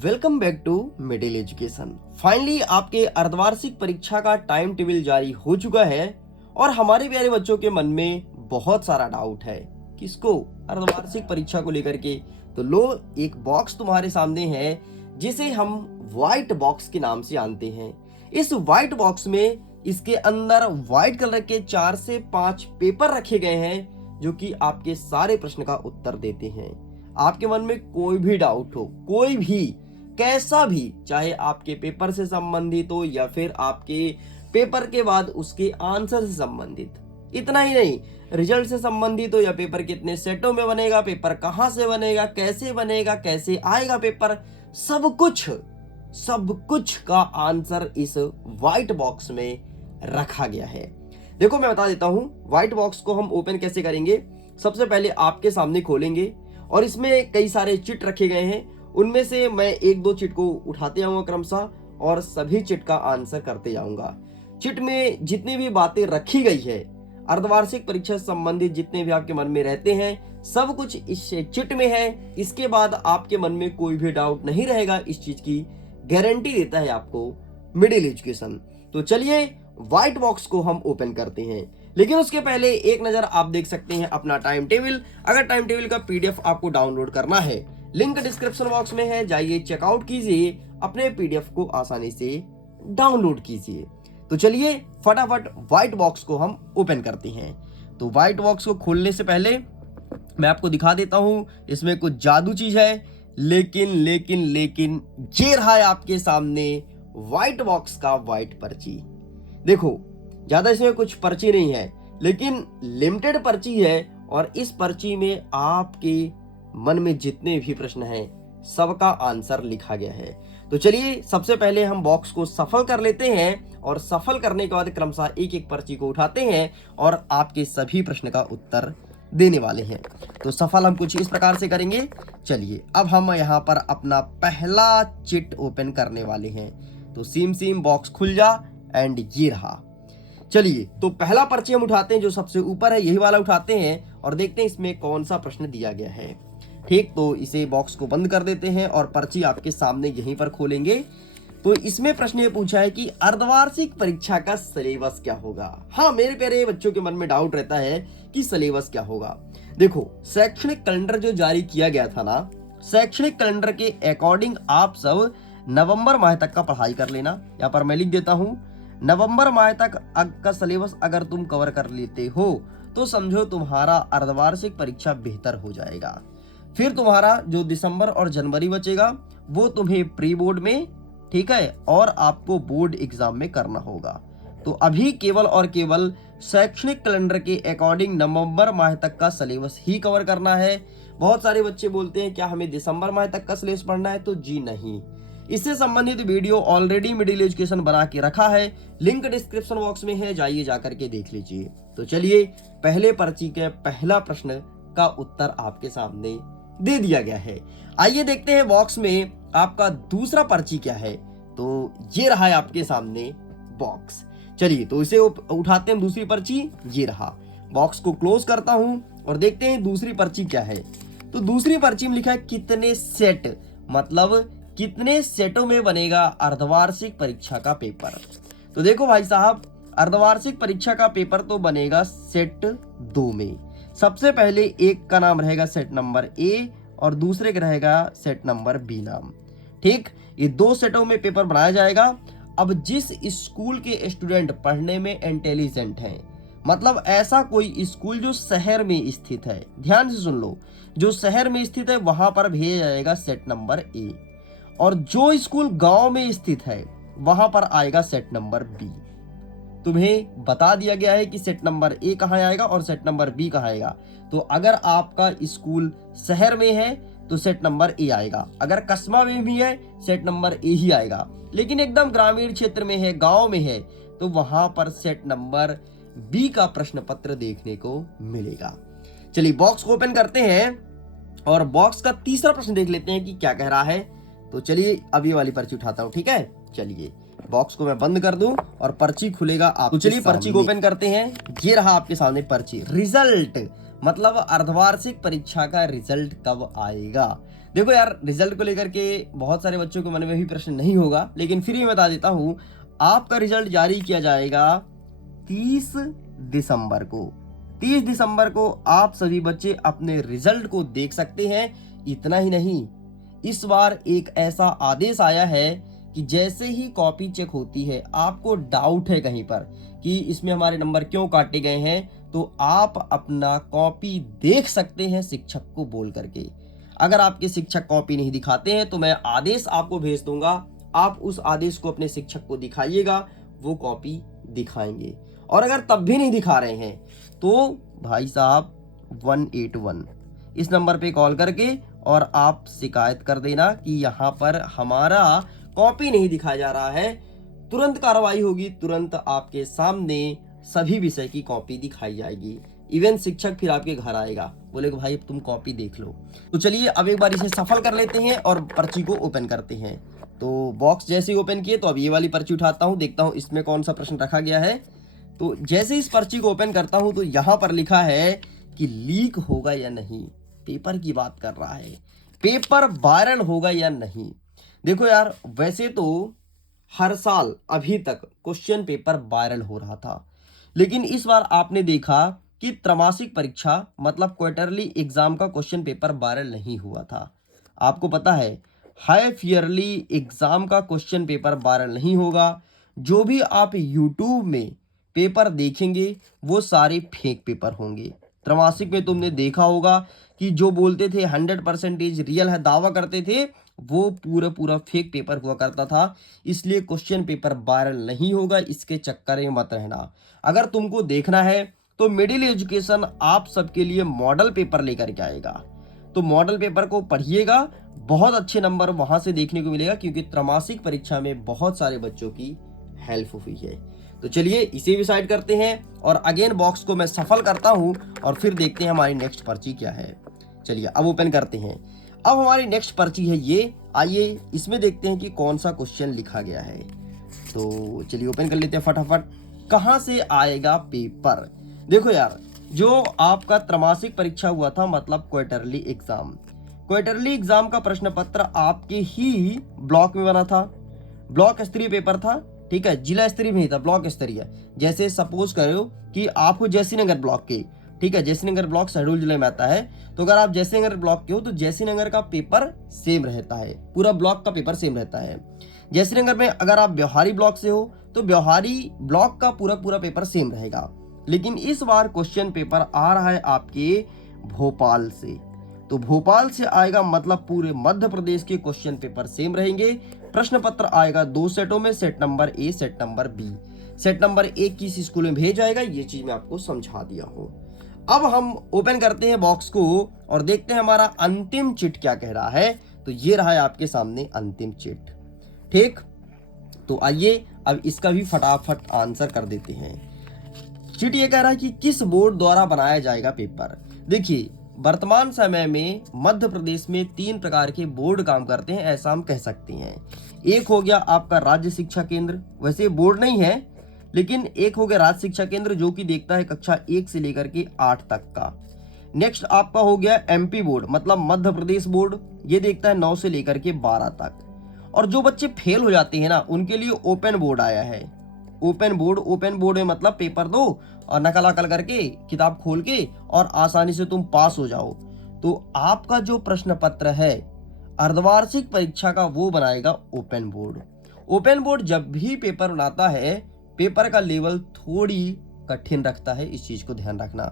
Welcome back to middle education. Finally आपके अर्धवार्षिक परीक्षा का टाइम टेबल जारी हो चुका है और हमारे प्यारे बच्चों के मन में बहुत सारा डाउट है किसको अर्धवार्षिक परीक्षा को लेकर के। तो लो, एक बॉक्स तुम्हारे सामने है जिसे हम व्हाइट बॉक्स के नाम से जानते हैं। इस व्हाइट बॉक्स में इसके अंदर व्हाइट कलर के 4 से 5 पेपर रखे गए हैं जो कि आपके सारे प्रश्न का उत्तर देते हैं। आपके मन में कोई भी डाउट हो, कोई भी कैसा भी, चाहे आपके पेपर से संबंधित हो या फिर आपके पेपर के बाद उसके आंसर से संबंधित, इतना ही नहीं, रिजल्ट से संबंधित हो या पेपर कितने सेटों में बनेगा, पेपर कहां से बनेगा, कैसे आएगा पेपर, सब कुछ का आंसर इस व्हाइट बॉक्स में रखा गया है। देखो मैं बता देता हूं व्हाइट बॉक्स को हम ओपन कैसे करेंगे। सबसे पहले आपके सामने खोलेंगे और इसमें कई सारे चिट रखे गए हैं। उनमें से मैं एक दो चिट को उठाते जाऊंगा क्रमशः और सभी चिट का आंसर करते जाऊंगा। चिट में जितनी भी बातें रखी गई है, अर्धवार्षिक परीक्षा से संबंधित जितने भी आपके मन में रहते हैं, सब कुछ इस चिट में है। इसके बाद आपके मन में कोई भी डाउट नहीं रहेगा, इस चीज की गारंटी देता है आपको मिडिल एजुकेशन। तो चलिए व्हाइट बॉक्स को हम ओपन करते हैं, लेकिन उसके पहले एक नजर आप देख सकते हैं अपना टाइम टेबल। अगर टाइम टेबल का पीडीएफ आपको डाउनलोड करना है, लिंक डिस्क्रिप्शन बॉक्स में है, जाइए चेकआउट कीजिए, अपने पीडीएफ को आसानी से डाउनलोड कीजिए। तो चलिए फटाफट व्हाइट बॉक्स को हम ओपन करते हैं। तो व्हाइट बॉक्स को खोलने से पहले मैं आपको दिखा देता हूं, इसमें कुछ जादू चीज है, लेकिन ये रहा है आपके सामने व्हाइट बॉक्स का व्हाइट पर्ची। देखो ज्यादा इसमें कुछ पर्ची नहीं है, लेकिन लिमिटेड पर्ची है और इस पर्ची में आपके मन में जितने भी प्रश्न हैं सबका आंसर लिखा गया है। तो चलिए सबसे पहले हम बॉक्स को सफल कर लेते हैं और सफल करने के बाद क्रमशः एक एक पर्ची को उठाते हैं और आपके सभी प्रश्न का उत्तर देने वाले हैं। तो सफल हम कुछ इस प्रकार से करेंगे। चलिए अब हम यहाँ पर अपना पहला चिट ओपन करने वाले हैं। तो सीम बॉक्स खुल जा एंड ये रहा। चलिए तो पहला पर्ची हम उठाते हैं, जो सबसे ऊपर है यही वाला उठाते हैं और देखते हैं इसमें कौन सा प्रश्न दिया गया है। ठीक, तो इसे बॉक्स को बंद कर देते हैं और पर्ची आपके सामने यहीं पर खोलेंगे। तो इसमें प्रश्न ये पूछा है कि अर्धवार्षिक परीक्षा का सिलेबस क्या होगा। हाँ, मेरे प्यारे बच्चों के मन में डाउट रहता है कि सिलेबस क्या होगा। देखो शैक्षणिक कैलेंडर जो जारी किया गया था ना, शैक्षणिक कैलेंडर के अकॉर्डिंग आप सब नवंबर माह तक का पढ़ाई कर लेना। यहाँ पर मैं लिख देता हूँ, नवंबर माह तक का सिलेबस अगर तुम कवर कर लेते हो तो समझो तुम्हारा अर्धवार्षिक परीक्षा बेहतर हो जाएगा। फिर तुम्हारा जो दिसंबर और जनवरी बचेगा वो तुम्हें प्री बोर्ड में, ठीक है, और आपको बोर्ड एग्जाम में करना होगा। तो अभी केवल और केवल शैक्षणिक कैलेंडर के अकॉर्डिंग नवंबर माह तक का सिलेबस ही कवर करना है। बहुत सारे बच्चे बोलते हैं क्या हमें दिसंबर माह तक का सिलेबस पढ़ना है, तो जी नहीं, इससे संबंधित वीडियो ऑलरेडी मिडिल एजुकेशन बना के रखा है, लिंक डिस्क्रिप्शन बॉक्स में है, जाइए जाकर के देख लीजिए। तो चलिए पहले पर्ची के पहला प्रश्न का उत्तर आपके सामने दे दिया गया है। आइए देखते हैं बॉक्स में आपका दूसरा पर्ची क्या है। तो ये रहा है आपके सामने बॉक्स। चलिए तो इसे उठाते हैं, दूसरी पर्ची ये रहा। बॉक्स को क्लोज करता हूं और देखते हैं दूसरी पर्ची क्या है। तो दूसरी पर्ची में लिखा है कितने सेट, मतलब कितने सेटों में बनेगा अर्धवार्षिक परीक्षा का पेपर। तो देखो भाई साहब, अर्धवार्षिक परीक्षा का पेपर तो बनेगा सेट 2 में। सबसे पहले एक का नाम रहेगा सेट नंबर ए और दूसरे का रहेगा सेट नंबर बी नाम। ठीक, ये 2 सेटों में पेपर बनाया जाएगा। अब जिस स्कूल के स्टूडेंट पढ़ने में इंटेलिजेंट हैं, मतलब ऐसा कोई स्कूल जो शहर में स्थित है, ध्यान से सुन लो, जो शहर में स्थित है वहां पर भेजा जाएगा सेट नंबर ए, और जो स्कूल गांव में स्थित है वहां पर आएगा सेट नंबर बी। तुम्हें बता दिया गया है कि सेट नंबर ए कहां आएगा और सेट नंबर बी कहां आएगा। तो अगर आपका स्कूल शहर में है तो सेट नंबर ए आएगा, अगर कस्बा में भी है सेट नंबर ए ही आएगा, लेकिन एकदम ग्रामीण क्षेत्र में है, गांव में है, तो वहां पर सेट नंबर बी का प्रश्न पत्र देखने को मिलेगा। चलिए बॉक्स को ओपन करते हैं और बॉक्स का तीसरा प्रश्न देख लेते हैं कि क्या कह रहा है। तो चलिए अभी वाली पर्ची उठाता हूं, ठीक है। चलिए बॉक्स को मैं बंद कर दूं और पर्ची खुलेगा आप। तो चलिए पर्ची को ओपन करते हैं। ये रहा आपके सामने पर्ची। रिजल्ट, मतलब अर्धवार्षिक परीक्षा का रिजल्ट कब आएगा। देखो यार, रिजल्ट को लेकर के बहुत सारे बच्चों के मन में भी प्रश्न नहीं होगा, लेकिन फिर भी बता देता हूं, आपका रिजल्ट जारी किया जाएगा 30 दिसंबर को। 30 दिसंबर को आप सभी बच्चे अपने रिजल्ट को देख सकते हैं। इतना ही नहीं, इस बार एक ऐसा आदेश आया है कि जैसे ही कॉपी चेक होती है, आपको डाउट है कहीं पर कि इसमें हमारे नंबर क्यों काटे गए हैं, तो आप अपना कॉपी देख सकते हैं शिक्षक को बोल करके। अगर आपके शिक्षक कॉपी नहीं दिखाते हैं तो मैं आदेश आपको भेज दूंगा, आप उस आदेश को अपने शिक्षक को दिखाइएगा, वो कॉपी दिखाएंगे। और अगर तब भी नहीं दिखा रहे हैं तो भाई साहब 181 इस नंबर पे कॉल करके और आप शिकायत कर देना कि यहाँ पर हमारा कॉपी नहीं दिखाया जा रहा है। तुरंत कार्रवाई होगी, तुरंत आपके सामने सभी विषय की कॉपी दिखाई जाएगी। इवन शिक्षक फिर आपके घर आएगा, बोलेगा भाई तुम कॉपी देख लो। तो चलिए अब एक बार इसे सफल कर लेते हैं और पर्ची को ओपन करते हैं। तो बॉक्स जैसे ही ओपन किए तो अब ये वाली पर्ची उठाता हूँ, देखता हूँ इसमें कौन सा प्रश्न रखा गया है। तो जैसे इस पर्ची को ओपन करता हूँ तो यहाँ पर लिखा है कि लीक होगा या नहीं। पेपर की बात कर रहा है, पेपर वायरल होगा या नहीं। देखो यार, वैसे तो हर साल अभी तक क्वेश्चन पेपर वायरल हो रहा था, लेकिन इस बार आपने देखा कि त्रैमासिक परीक्षा मतलब क्वार्टरली एग्जाम का क्वेश्चन पेपर वायरल नहीं हुआ था। आपको पता है, हाफ ईयरली एग्जाम का क्वेश्चन पेपर वायरल नहीं होगा। जो भी आप यूट्यूब में पेपर देखेंगे वो सारे फेक पेपर होंगे। त्रैमासिक में तुमने देखा होगा कि जो बोलते थे 100% रियल है, दावा करते थे, वो पूरा फेक पेपर हुआ करता था। इसलिए क्वेश्चन पेपर वायरल नहीं होगा, इसके चक्कर में मत रहना। अगर तुमको देखना है तो मिडिल एजुकेशन आप सबके लिए मॉडल पेपर लेकर के आएगा, तो मॉडल पेपर को पढ़िएगा, बहुत अच्छे नंबर वहां से देखने को मिलेगा, क्योंकि त्रैमासिक परीक्षा में बहुत सारे बच्चों की हेल्प हुई है। तो चलिए इसे भी साइड करते हैं और अगेन बॉक्स को मैं सफल करता हूं और फिर देखते हैं हमारी नेक्स्ट पर्ची क्या है। चलिए अब ओपन करते हैं। अब हमारी नेक्स्ट पर्ची है ये, आइए इसमें देखते हैं कि कौन सा क्वेश्चन लिखा गया है। तो चलिए ओपन कर लेते हैं फटाफट। कहां से आएगा पेपर? देखो यार, जो आपका त्रैमासिक परीक्षा हुआ था मतलब क्वार्टरली एग्जाम, क्वार्टरली एग्जाम का प्रश्न पत्र आपके ही ब्लॉक में बना था। ब्लॉक स्तरीय पेपर था, ठीक है, जिला स्तरीय नहीं था, ब्लॉक स्तरीय। जैसे सपोज करो कि आप जयसीनगर ब्लॉक के, ठीक है, जयसीनगर ब्लॉक शहडोल जिले में आता है, तो अगर आप जयसीनगर ब्लॉक के हो तो जयसीनगर का पेपर सेम रहता है, पूरा ब्लॉक का पेपर सेम रहता है। जयसीनगर में अगर आप ब्यौहारी ब्लॉक से हो तो ब्यौहारी ब्लॉक का पूरा पेपर सेम रहेगा। लेकिन इस बार क्वेश्चन पेपर आ रहा है आपके भोपाल से, तो भोपाल से आएगा मतलब पूरे मध्य प्रदेश के क्वेश्चन पेपर सेम रहेंगे। प्रश्न पत्र आएगा 2 सेटों में, set number A, set number B. Set number A किस स्कूल में भेजा जाएगा ये चीज मैं आपको समझा दिया हूं। अब हम ओपन करते हैं बॉक्स को और देखते हैं हमारा अंतिम चिट क्या कह रहा है। तो ये रहा है आपके सामने अंतिम चिट, ठीक। तो आइए अब इसका भी फटाफट आंसर कर देते हैं। चिट ये कह रहा है कि किस बोर्ड द्वारा बनाया जाएगा पेपर। देखिए, वर्तमान समय में मध्य प्रदेश में 3 प्रकार के बोर्ड काम करते हैं, ऐसा हम कह सकते हैं। एक हो गया आपका राज्य शिक्षा केंद्र, वैसे बोर्ड नहीं है, लेकिन एक हो गया राज्य शिक्षा केंद्र जो कि देखता है कक्षा 1 से लेकर के 8 तक का। नेक्स्ट आपका हो गया एमपी बोर्ड मतलब मध्य प्रदेश बोर्ड, ये देखता है 9 से लेकर के 12 तक। और जो बच्चे फेल हो जाते हैं ना, उनके लिए ओपन बोर्ड आया है। ओपन बोर्ड में मतलब पेपर दो और नकल अकल करके किताब खोल के और आसानी से तुम पास हो जाओ। तो आपका जो प्रश्न पत्र है अर्धवार्षिक परीक्षा का वो बनाएगा ओपन बोर्ड। ओपन बोर्ड जब भी पेपर बनाता है, पेपर का लेवल थोड़ी कठिन रखता है, इस चीज को ध्यान रखना,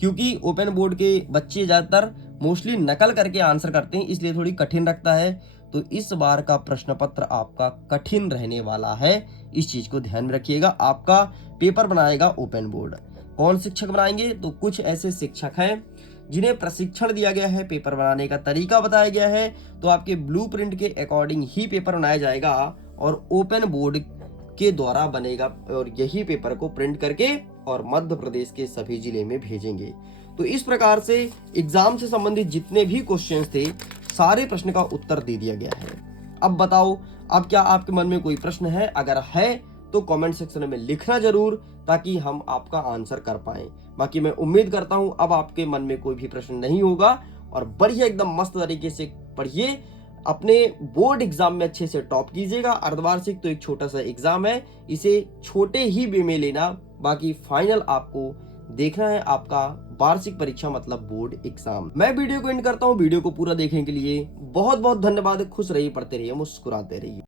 क्योंकि ओपन बोर्ड के बच्चे ज्यादातर मोस्टली नकल करके आंसर करते हैं, इसलिए थोड़ी कठिन रखता है। तो इस बार का प्रश्न पत्र आपका कठिन रहने वाला है, इस चीज को ध्यान में रखिएगा। आपका पेपर बनाएगा ओपन बोर्ड। कौन शिक्षक बनाएंगे? तो कुछ ऐसे शिक्षक हैं जिन्हें प्रशिक्षण दिया गया है, पेपर बनाने का तरीका बताया गया है, तो आपके ब्लूप्रिंट के अकॉर्डिंग ही पेपर बनाया जाएगा और ओपन बोर्ड के द्वारा बनेगा और यही पेपर को प्रिंट करके और मध्य प्रदेश के सभी जिले में भेजेंगे। तो इस प्रकार से एग्जाम से संबंधित जितने भी क्वेश्चंस थे सारे प्रश्न का उत्तर दे दिया गया है। अब बताओ, अब क्या आपके मन में कोई प्रश्न है? अगर है तो कमेंट सेक्शन में लिखना जरूर, ताकि हम आपका आंसर कर पाएं। बाकी मैं उम्मीद करता हूं अब आपके मन में कोई भी प्रश्न नहीं होगा और बढ़िया एकदम मस्त तरीके से पढ़िए, अपने बोर्ड एग्जाम में अच्छे से टॉप कीजिएगा। अर्धवार्षिक तो एक छोटा सा एग्जाम है, इसे छोटे ही वे में लेना, बाकी फाइनल आपको देखना है आपका वार्षिक परीक्षा मतलब बोर्ड एग्जाम। मैं वीडियो को एंड करता हूँ। वीडियो को पूरा देखने के लिए बहुत बहुत धन्यवाद। खुश रहिए, पढ़ते रहिए, मुस्कुराते रहिए।